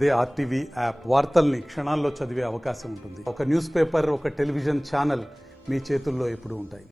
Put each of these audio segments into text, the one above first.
అదే RTV app వార్తల్ని క్షణాల్లో చదివే అవకాశం ఉంటుంది. ఒక న్యూస్ పేపర్, ఒక టెలివిజన్ ఛానల్ మీ చేతుల్లో ఎప్పుడూ ఉంటాయి.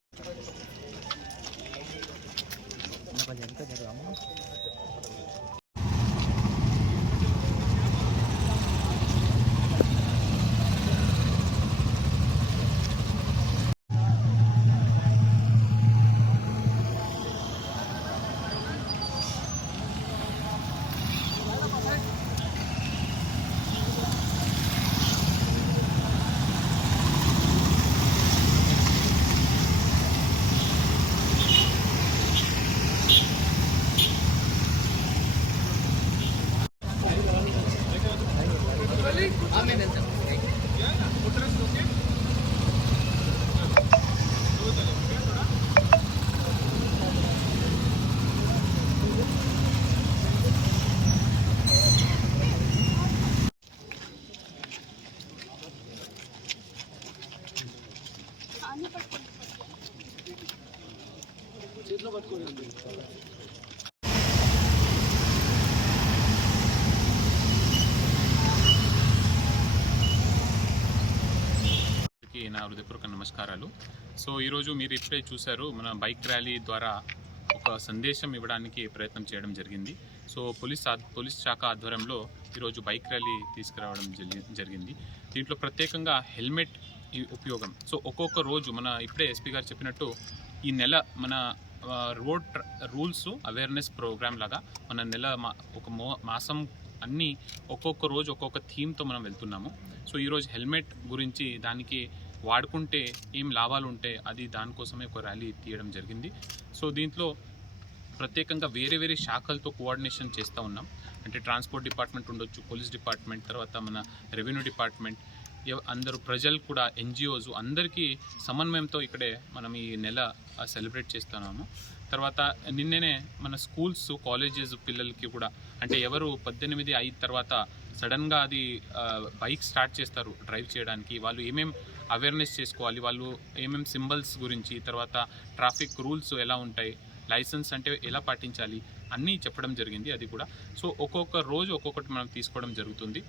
నా హృదయపూర్వక నమస్కారాలు. సో ఈరోజు మీరు ఇప్పుడే చూశారు, మన బైక్ ర్యాలీ ద్వారా ఒక సందేశం ఇవ్వడానికి ప్రయత్నం చేయడం జరిగింది. సో పోలీస్ శాఖ ఆధ్వర్యంలో ఈరోజు బైక్ ర్యాలీ తీసుకురావడం జరిగింది. దీంట్లో ప్రత్యేకంగా హెల్మెట్ ఉపయోగం. సో ఒక్కొక్క రోజు మన ఇప్పుడే ఎస్పీ గారు చెప్పినట్టు ఈ నెల మన రోడ్ రూల్స్ అవేర్నెస్ ప్రోగ్రామ్ లాగా మన నెల ఒక మాసం అన్నీ ఒక్కొక్క రోజు ఒక్కొక్క థీమ్తో మనం వెళ్తున్నాము. సో ఈరోజు హెల్మెట్ గురించి దానికి వాడుకుంటే ఏం లాభాలు ఉంటాయి అది దానికోసమే ఒక ర్యాలీ తీయడం జరిగింది. సో దీంట్లో ప్రత్యేకంగా వేరే శాఖలతో కోఆర్డినేషన్ చేస్తూ ఉన్నాం. అంటే ట్రాన్స్పోర్ట్ డిపార్ట్మెంట్ ఉండొచ్చు, పోలీస్ డిపార్ట్మెంట్, తర్వాత మన రెవెన్యూ డిపార్ట్మెంట్, అందరూ ప్రజలు కూడా, ఎన్జిఓస్ అందరికీ సమన్వయంతో ఇక్కడే మనం ఈ నెల సెలబ్రేట్ చేస్తున్నాము. తర్వాత నిన్ననే మన స్కూల్స్, కాలేజెస్ పిల్లలకి కూడా, అంటే ఎవరు 18 అయిన తర్వాత సడన్గా అది బైక్ స్టార్ట్ చేస్తారు డ్రైవ్ చేయడానికి, వాళ్ళు ఏమేం అవేర్నెస్ చేసుకోవాలి, వాళ్ళు ఏమేం సింబల్స్ గురించి, తర్వాత ట్రాఫిక్ రూల్స్ ఎలా ఉంటాయి, లైసెన్స్ అంటే ఎలా పాటించాలి అన్నీ చెప్పడం జరిగింది. అది కూడా సో ఒక్కొక్క రోజు ఒక్కొక్కటి మనం తీసుకోవడం జరుగుతుంది.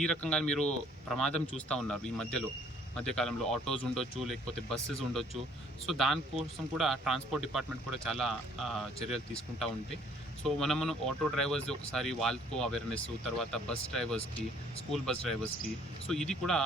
ఈ రకంగా మీరు ప్రమాదం చూస్తూ ఉన్నారు. ఈ మధ్యకాలంలో ఆటోస్ ఉండొచ్చు, లేకపోతే బస్సెస్ ఉండొచ్చు. సో దానికోసం కూడా ట్రాన్స్పోర్ట్ డిపార్ట్మెంట్ కూడా చాలా చర్యలు తీసుకుంటూ ఉంటాయి. సో మనం ఆటో డ్రైవర్స్ ఒకసారి వాళ్ళకు అవేర్నెస్, తర్వాత బస్ డ్రైవర్స్కి, స్కూల్ బస్ డ్రైవర్స్కి, సో ఇది కూడా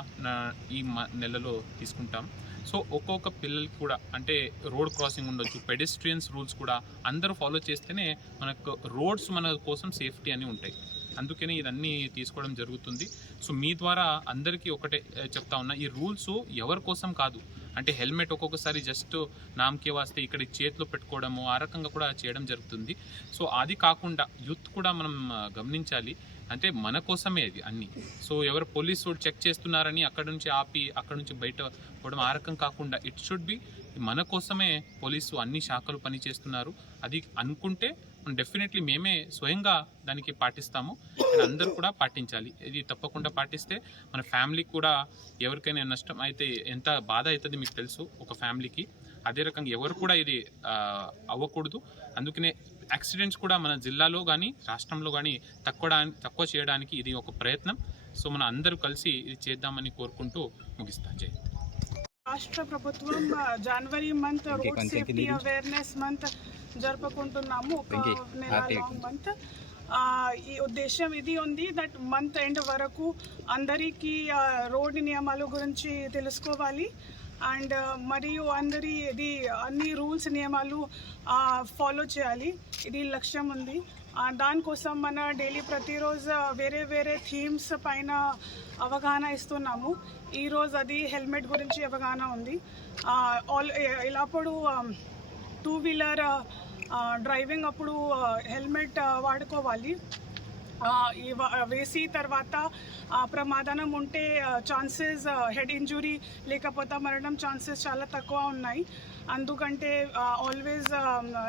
ఈ నెలలో తీసుకుంటాం. సో ఒక్కొక్క పిల్లలకి కూడా, అంటే రోడ్ క్రాసింగ్ ఉండొచ్చు, పెడెస్ట్రియన్స్ రూల్స్ కూడా అందరూ ఫాలో చేస్తేనే మనకు రోడ్స్ మన కోసం సేఫ్టీ అని ఉంటాయి. అందుకని ఇదన్నీ తీసుకోవడం జరుగుతుంది. సో మీ ద్వారా అందరికీ ఒకటే చెప్తా ఉన్నా, ఈ రూల్స్ ఎవరి కోసం కాదు. అంటే హెల్మెట్ ఒక్కొక్కసారి జస్ట్ నామకే వాస్తే ఇక్కడ చేతిలో పెట్టుకోవడము ఆ రకంగా కూడా చేయడం జరుగుతుంది. సో అది కాకుండా యూత్ కూడా మనం గమనించాలి, అంటే మన కోసమే అది అన్నీ. సో ఎవరు పోలీసు చెక్ చేస్తున్నారని అక్కడ నుంచి ఆపి అక్కడ నుంచి బయట పోవడం ఆ రకం కాకుండా, ఇట్ షుడ్ బి మన కోసమే పోలీసు అన్ని శాఖలు పనిచేస్తున్నారు. అది అనుకుంటే డెఫినెట్లీ మేమే స్వయంగా దానికి పాటిస్తాము. అందరూ కూడా పాటించాలి. ఇది తప్పకుండా పాటిస్తే మన ఫ్యామిలీకి కూడా ఎవరికైనా నష్టం అయితే ఎంత బాధ అవుతుంది మీకు తెలుసు ఒక ఫ్యామిలీకి. అదే రకంగా ఎవరు కూడా ఇది అవ్వకూడదు. అందుకనే యాక్సిడెంట్స్ కూడా మన జిల్లాలో కానీ రాష్ట్రంలో కానీ తక్కువ చేయడానికి ఇది ఒక ప్రయత్నం. సో మన అందరూ కలిసి ఇది చేద్దామని కోరుకుంటూ ముగిస్తా. జై. రాష్ట్ర ప్రభుత్వం జనవరి month road safety awareness month జరుపుకుంటున్నాము. ఒక నెల లాంగ్ మంత్. ఈ ఉద్దేశం ఇది ఉంది దట్ మంత్ ఎండ్ వరకు అందరికీ రోడ్ నియమాల గురించి తెలుసుకోవాలి అండ్ మరియు అన్ని రూల్స్ నియమాలు ఫాలో చేయాలి. ఇది లక్ష్యం ఉంది. దానికోసం మన డైలీ ప్రతిరోజు వేరే థీమ్స్ పైన అవగాహన ఇస్తున్నాము. ఈరోజు అది హెల్మెట్ గురించి అవగాహన ఉంది. ఇలాప్పుడు 2-వీలర్ డ్రైవింగ్ అప్పుడు హెల్మెట్ వాడుకోవాలి. వేసి తర్వాత ప్రమాదం ఉంటే ఛాన్సెస్ హెడ్ ఇంజురీ లేకపోతే మరణం ఛాన్సెస్ చాలా తక్కువ ఉన్నాయి. అందుకంటే ఆల్వేస్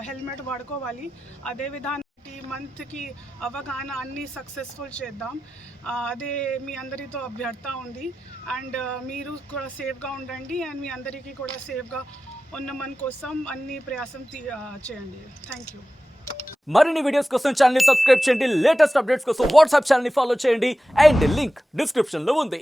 హెల్మెట్ వాడుకోవాలి. అదే విధానం మంత్కి అవగాహన అన్నీ సక్సెస్ఫుల్ చేద్దాం. అదే మీ అందరితో అభ్యర్థన ఉంది. అండ్ మీరు కూడా సేఫ్గా ఉండండి అండ్ మీ అందరికీ కూడా సేఫ్గా ఉన్న మన కోసం అన్ని ప్రయాసం చేయండి. Thank you. మరిన్ని వీడియోస్ కోసం ఛానల్ ని సబ్స్క్రైబ్ చేయండి, లేటెస్ట్ అప్డేట్స్ కోసం వాట్సాప్ ఛానల్ ని ఫాలో చేయండి అండ్ లింక్ డిస్క్రిప్షన్ లో ఉంది.